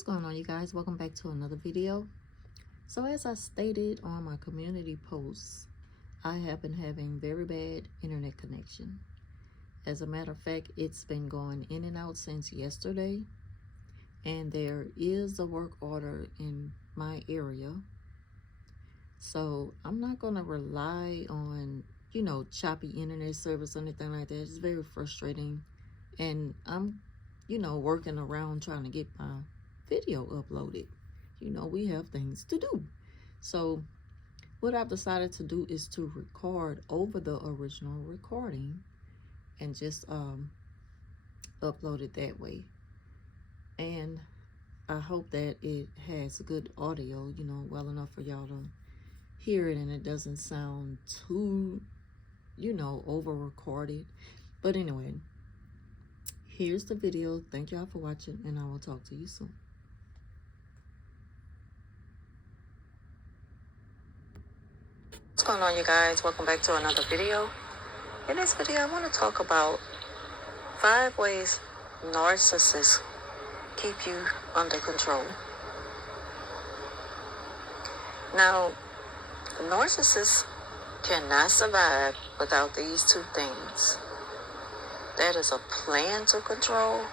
What's going on, you guys? Welcome back to another video. So as I stated on my community posts, I have been having very bad internet connection. As a matter of fact, it's been going in and out since yesterday, and there is a work order in my area. So I'm not going to rely on, choppy internet service or anything like that. It's very frustrating, and I'm, working around trying to get my video uploaded. We have things to do. So what I've decided to do is to record over the original recording and just upload it that way. And I hope that it has good audio, well enough for y'all to hear it and it doesn't sound too, over recorded. But anyway, here's the video. Thank y'all for watching, and I will talk to you soon. What's going on, you guys? Welcome back to another video. In this video, I want to talk about 5 ways narcissists keep you under control. Now, narcissists cannot survive without these 2 things. That is a plan to control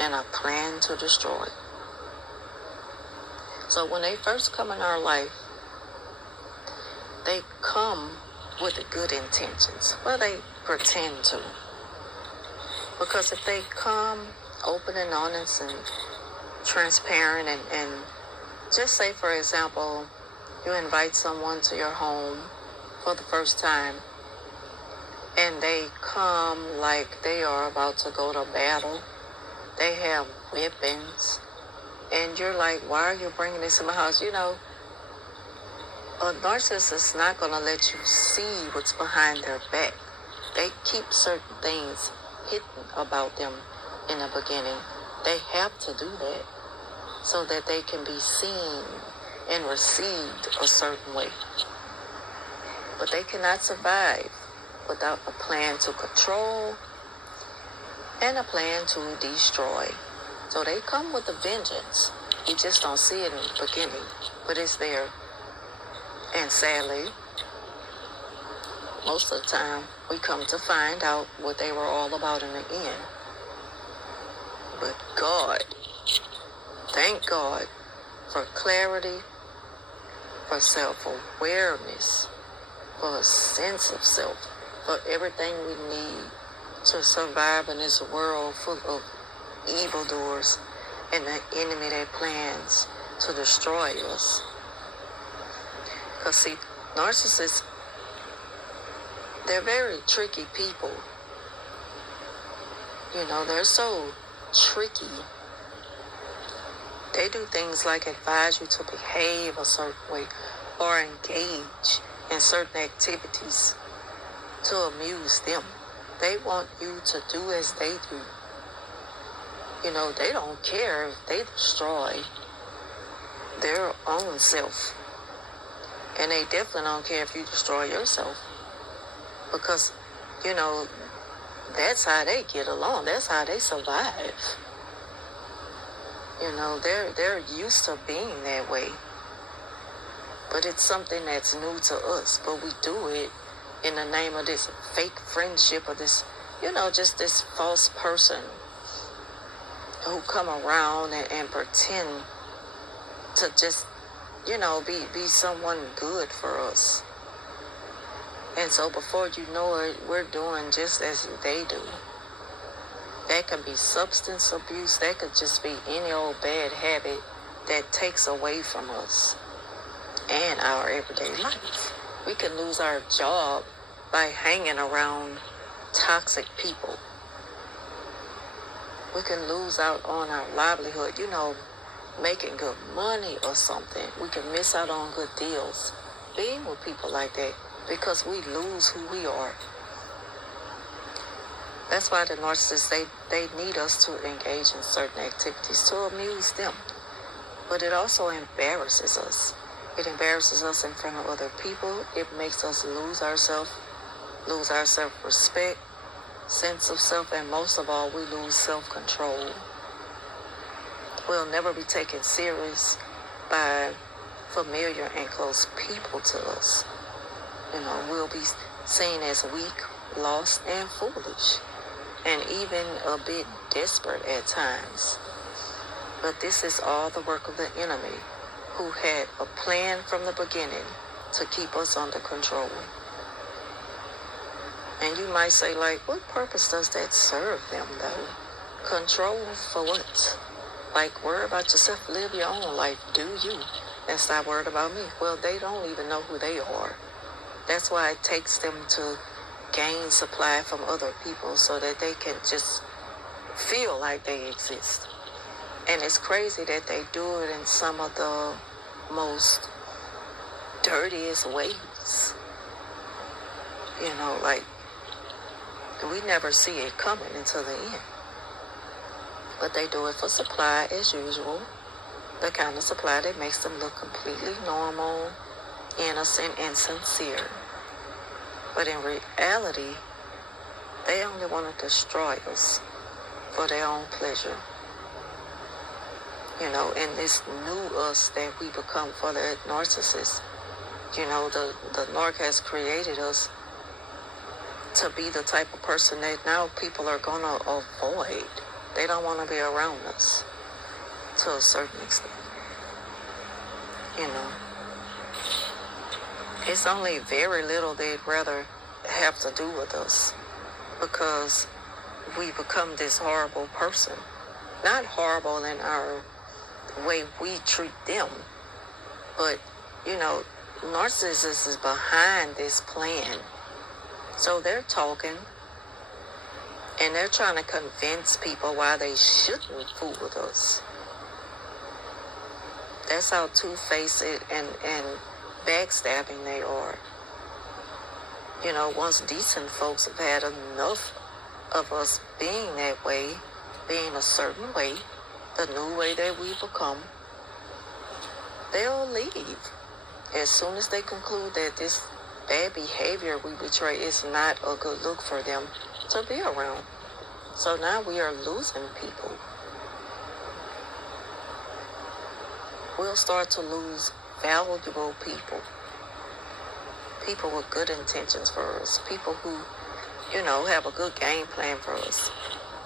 and a plan to destroy. So when they first come in our life, they come with good intentions. Well, they pretend to. Because if they come open and honest and transparent and just say, for example, you invite someone to your home for the first time and they come like they are about to go to battle. They have weapons. And you're like, why are you bringing this in my house? A narcissist is not going to let you see what's behind their back. They keep certain things hidden about them in the beginning. They have to do that so that they can be seen and received a certain way. But they cannot survive without a plan to control and a plan to destroy. So they come with a vengeance. You just don't see it in the beginning, but it's there. And sadly, most of the time, we come to find out what they were all about in the end. But God, thank God for clarity, for self-awareness, for a sense of self, for everything we need to survive in this world full of evildoers and the enemy that plans to destroy us. Because see, narcissists, they're very tricky people. They're so tricky. They do things like advise you to behave a certain way or engage in certain activities to amuse them. They want you to do as they do. They don't care if they destroy their own self. And they definitely don't care if you destroy yourself. Because, that's how they get along. That's how they survive. They're used to being that way. But it's something that's new to us. But we do it in the name of this fake friendship or this, just this false person who come around and pretend to just, be someone good for us. And so before you know it, we're doing just as they do. That could be substance abuse. That could just be any old bad habit that takes away from us and our everyday life. We can lose our job by hanging around toxic people. We can lose out on our livelihood, making good money or something. We can miss out on good deals being with people like that because we lose who we are. That's why the narcissists, they need us to engage in certain activities to amuse them. But it also embarrasses us. It embarrasses us in front of other people. It makes us lose ourselves, lose our self-respect, sense of self, and most of all, we lose self-control. We'll never be taken serious by familiar and close people to us. We'll be seen as weak, lost, and foolish, and even a bit desperate at times. But this is all the work of the enemy, who had a plan from the beginning to keep us under control. And you might say, like, what purpose does that serve them, though? Control for what? Like, worry about yourself, live your own life, do you? That's not worried about me. Well, they don't even know who they are. That's why it takes them to gain supply from other people so that they can just feel like they exist. And it's crazy that they do it in some of the most dirtiest ways. Like, we never see it coming until the end. But they do it for supply as usual. The kind of supply that makes them look completely normal, innocent, and sincere. But in reality, they only want to destroy us for their own pleasure. And this new us that we become for the narcissist. The narc has created us to be the type of person that now people are going to avoid. They don't want to be around us to a certain extent. It's only very little they'd rather have to do with us because we become this horrible person. Not horrible in our way we treat them, but, narcissist is behind this plan. So they're talking and they're trying to convince people why they shouldn't fool with us. That's how two-faced and backstabbing they are. Once decent folks have had enough of us being that way, being a certain way, the new way that we become, they'll leave. As soon as they conclude that this bad behavior we betray is not a good look for them to be around. So now we are losing people. We'll start to lose valuable people. People with good intentions for us. People who, have a good game plan for us.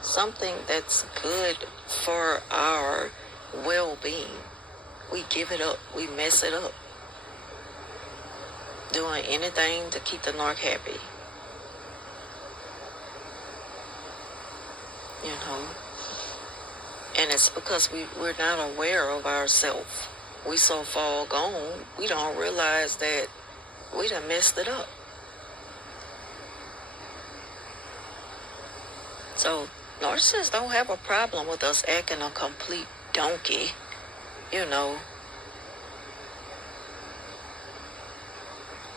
Something that's good for our well-being. We give it up. We mess it up. Doing anything to keep the narc happy. And it's because we're not aware of ourselves. We so far gone, we don't realize that we done messed it up. So, narcissists don't have a problem with us acting a complete donkey,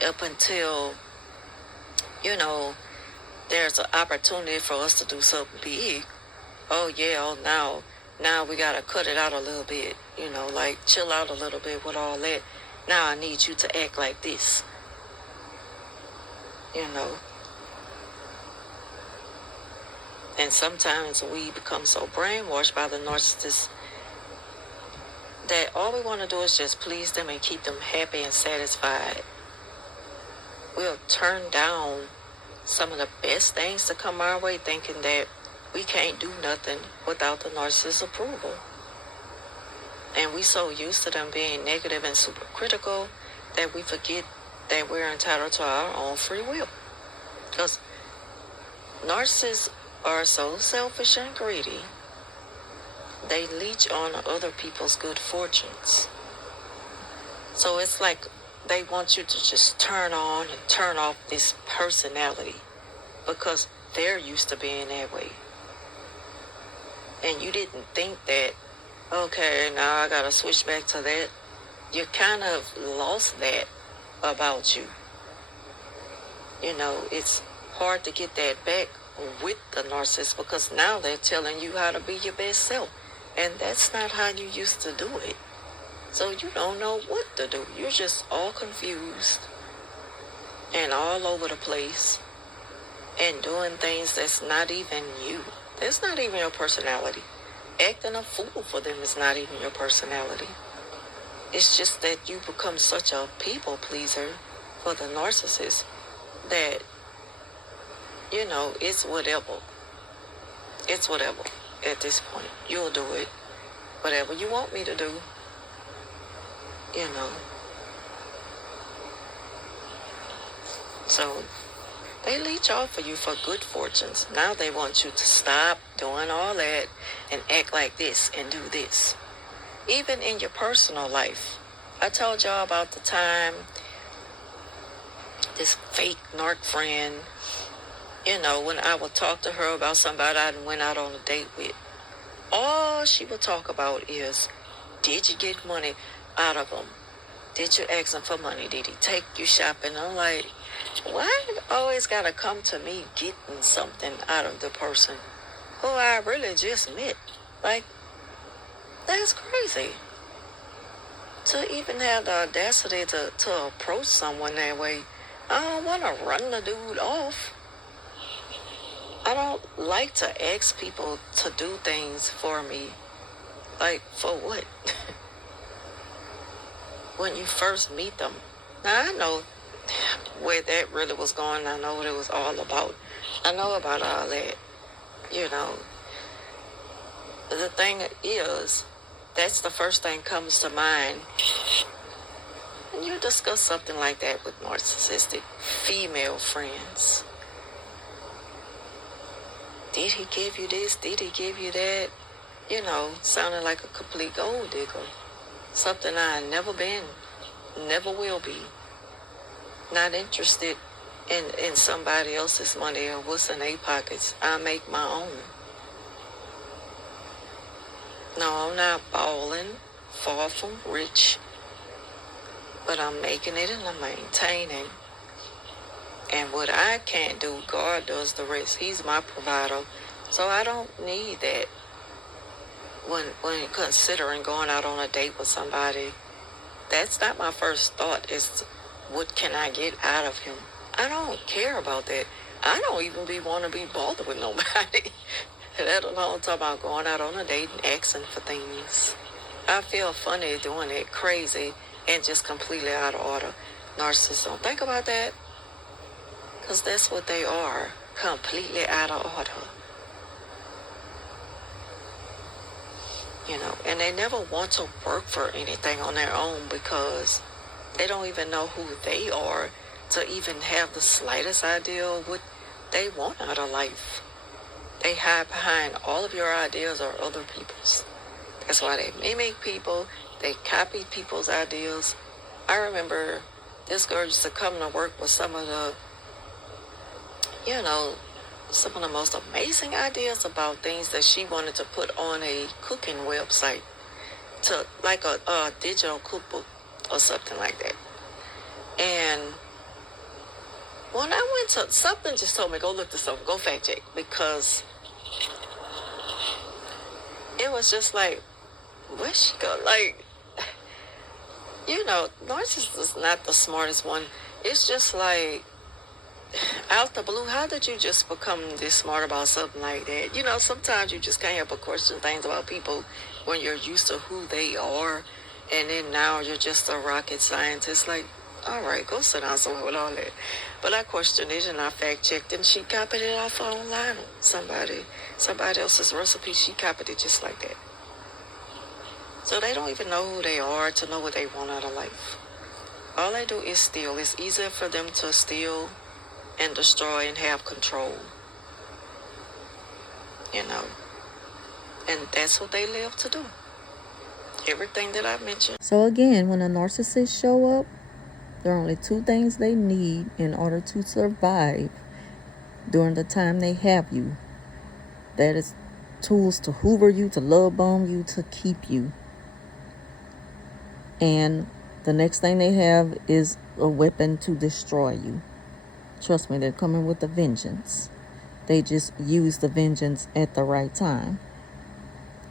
up until, there's an opportunity for us to do something big. Oh yeah, now we gotta cut it out a little bit, like chill out a little bit with all that. Now I need you to act like this, And sometimes we become so brainwashed by the narcissist that all we want to do is just please them and keep them happy and satisfied. We'll turn down some of the best things to come our way thinking that we can't do nothing without the narcissist's approval. And we so used to them being negative and super critical that we forget that we're entitled to our own free will. Because narcissists are so selfish and greedy, they leech on other people's good fortunes. So it's like they want you to just turn on and turn off this personality because they're used to being that way. And you didn't think that, okay, now I gotta switch back to that. You kind of lost that about you. It's hard to get that back with the narcissist because now they're telling you how to be your best self. And that's not how you used to do it. So you don't know what to do. You're just all confused and all over the place and doing things that's not even you. That's not even your personality. acting a fool for them is not even your personality. It's just that you become such a people pleaser for the narcissist that, it's whatever. It's whatever at this point. You'll do it. Whatever you want me to do. So they leech off of you for good fortunes. Now they want you to stop doing all that and act like this and do this. Even in your personal life. I told y'all about the time this fake narc friend, when I would talk to her about somebody I went out on a date with, all she would talk about is, did you get money out of him? Did you ask him for money? Did he take you shopping? I'm like, why always gotta come to me getting something out of the person who I really just met? Like, that's crazy. To even have the audacity to approach someone that way, I don't want to run the dude off. I don't like to ask people to do things for me. Like, for what? When you first meet them. Now, I know where that really was going. I know what it was all about. I know about all that. The thing is, that's the first thing comes to mind. When you discuss something like that with narcissistic female friends. Did he give you this? Did he give you that? Sounding like a complete gold digger. Something I never been, never will be. Not interested in somebody else's money or what's in their pockets. I make my own. No, I'm not balling, far from rich, but I'm making it and I'm maintaining. And what I can't do, God does the rest. He's my provider. So I don't need that when considering going out on a date with somebody. That's not my first thought, is what can I get out of him? I don't care about that. I don't even want to be bothered with nobody. Let alone talk about going out on a date and asking for things. I feel funny doing it, crazy, and just completely out of order. Narcissists don't think about that. Because that's what they are. Completely out of order. And they never want to work for anything on their own because they don't even know who they are to even have the slightest idea of what they want out of life. They hide behind all of your ideas or other people's. That's why they mimic people. They copy people's ideas. I remember this girl used to come to work with some of the most amazing ideas about things that she wanted to put on a cooking website, to like a digital cookbook or something like that. And when I went to, something just told me, go look this up, go fact check, because it was just like, where'd she go? Like, Narcissist is not the smartest one. It's just like, out the blue, how did you just become this smart about something like that? Sometimes you just can't help but question things about people when you're used to who they are, and then now you're just a rocket scientist. Like, all right, go sit down somewhere with all that. But I questioned it and I fact-checked, and she copied it off online. Somebody else's recipe, she copied it just like that. So they don't even know who they are to know what they want out of life. All they do is steal. It's easier for them to steal and destroy and have control. And that's what they live to do. Everything that I mentioned. So again, when a narcissist show up, there are only two things they need in order to survive during the time they have you. That is tools to hoover you, to love bomb you, to keep you. And the next thing they have is a weapon to destroy you. Trust me, they're coming with a vengeance. They just use the vengeance at the right time.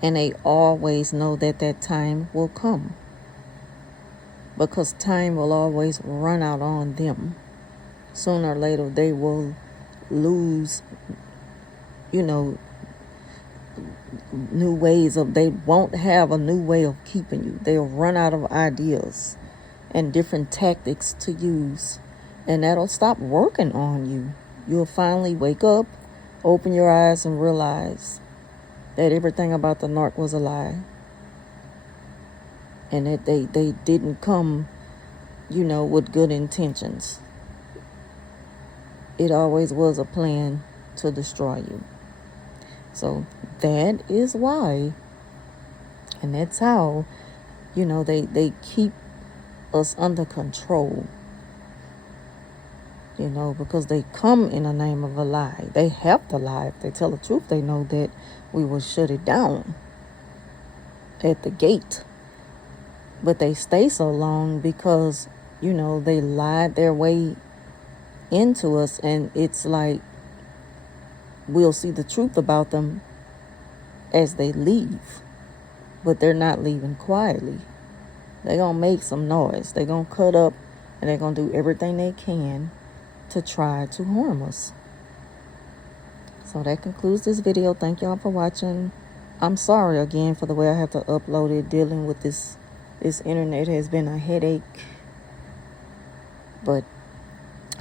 And they always know that that time will come. Because time will always run out on them. Sooner or later, they will lose, new ways of, they won't have a new way of keeping you. They'll run out of ideas and different tactics to use, and that'll stop working on you. You'll finally wake up, open your eyes, and realize that everything about the narc was a lie, and that they didn't come, with good intentions. It always was a plan to destroy you. So that is why, and that's how, they keep us under control, because they come in the name of a lie. They have to lie. If they tell the truth, they know that we will shut it down at the gate. But they stay so long because, they lied their way into us, and it's like we'll see the truth about them as they leave, but they're not leaving quietly. They're going to make some noise. They're going to cut up, and they're going to do everything they can to try to harm us. So that concludes this video. Thank y'all for watching. I'm sorry again for the way I have to upload it. Dealing with this internet has been a headache, but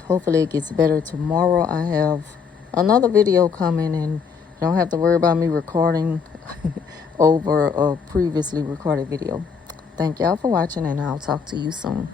hopefully it gets better. Tomorrow I have another video coming, and don't have to worry about me recording over a previously recorded video. Thank y'all for watching, and I'll talk to you soon.